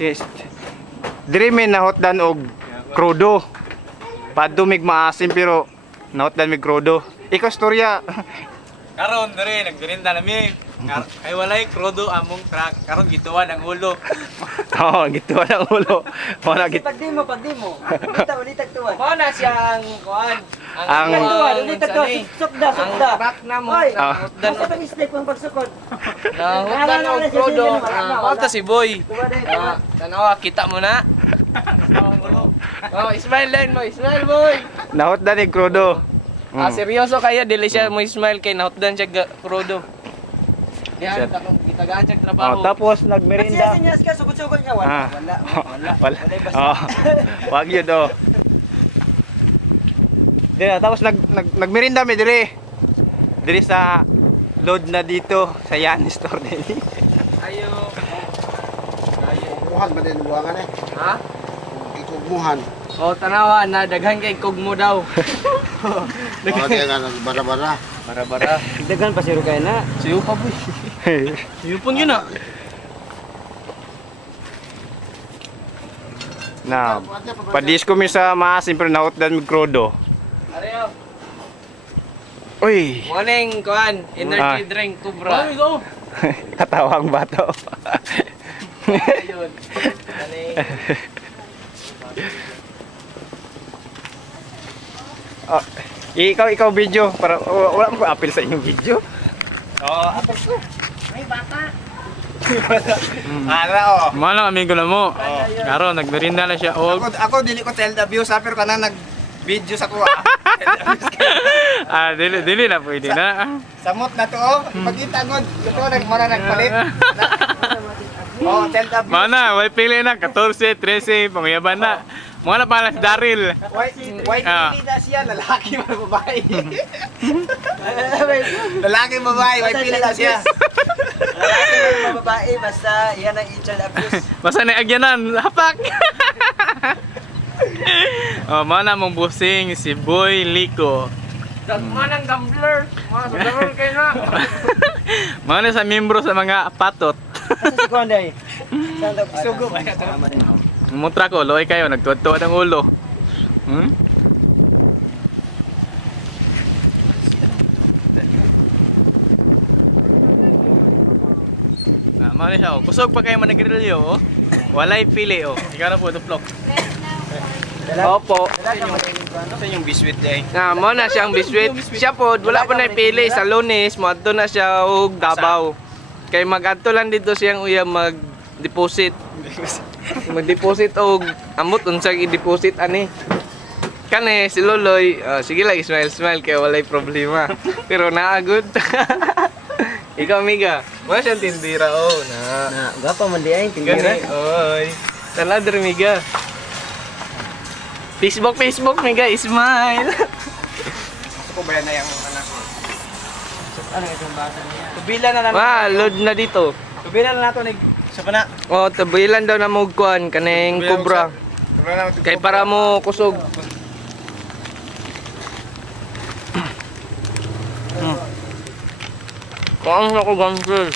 Si Diri may nahotdan og krudo. Padumig maasim pero nahotdan mig krudo. Ikaw storya. Karon diri nagdirinda nami. Kay walay krudo among truck. Karon gituwa ang ulo. Oo, gituwa ang ulo. Wala git. Pagdimo. Ulit tagtuwan. Mao na siyang kuan. Ang Ulit tagtuwan. Sukda. Ang truck na mo. Oy, Nahutdan basta pang step ang pagsukod. Nahutdan og krudo. Mao ta si Boy. Tanawa kita mo na. Oh, smile lang mo, smile boy. nahotdan ig krudo. Seryoso kaya dili siya mo smile kay nahutdan siya krudo. Diyan kita gaan siya trabaho. Tapos nagmerinda. Sinyas ka sugod-sugod ka wala. Wala. Oh. Wag yun oh. Tapos nagmerinda mi dire. Dire sa load na dito sa Yan store din. Ayo. Kugmuhan ba din buwangan eh? Ha? Ikugmuhan. Oh, tanawa na daghan kay kugmo daw. Mga kaya nga nagbara-bara. Bara-bara. Dagan pa siro kay na. Siyo pa boy. Siyo pun yun ah. Na padisco mi sa maasim pero nahotdan mig krudo. Areo. Uy, Morning kuan, energy drink Cobra. Ay go. katawang bato. Ayun. Oh, ikaw video para wala mo appeal sa inyong video. Oh, May bata. ara oh. Mana amigo na mo. Karon nagmerinda na siya og Ako dili ko tell the views pero kana nag-video sa kuha. dili na pwede na. Samot na to oh. Pagkita god, luto nagpalit. Oh, tell the views. Mana way pili na 14, 13 pangyaban na. Mga na pala si Daryl. Why pili na siya lalaki o babae? Lalaki babae, why pili na siya? Lalaki o babae basta yan ang child abuse. Basta na agyanan, hapak. Oh, mana mong busing si Boy Lico. Manang gambler. Mga kayo na. Mana sa membro sa mga patot. Asa si Konday? Sugo ba ito? Mutra ko, loy kayo, nagtuwa ng ulo. Mana siya, oh. Kusog pa kayo managrilyo, oh. Walay pili, oh. Ikaw na po, tuplok. Opo. Sa inyong biswit day. Nga mo na siyang biswit. Siya po, wala pa na pili sa Lunes, moadto na siya og Davao. Kay mag-adto lang dito siyang uya mag-deposit. Mag-deposit og amot unsang i-deposit ani. Kani si Loloy, sige lang smile kay walay problema. Pero naagod. Ikaw miga, wala siyang tindira oh na. Gapa man di ay Gani, oy. Talader miga. Facebook miga, smile. Ako ba yan na yung anak ko? Ano itong bata niya? Tubilan na Wah, load na dito. Tubilan na nato ni sa pana. Oh, tabilan daw na mo kuan kaneng Cobra. Kay para mo kusog. Kung ako gansil.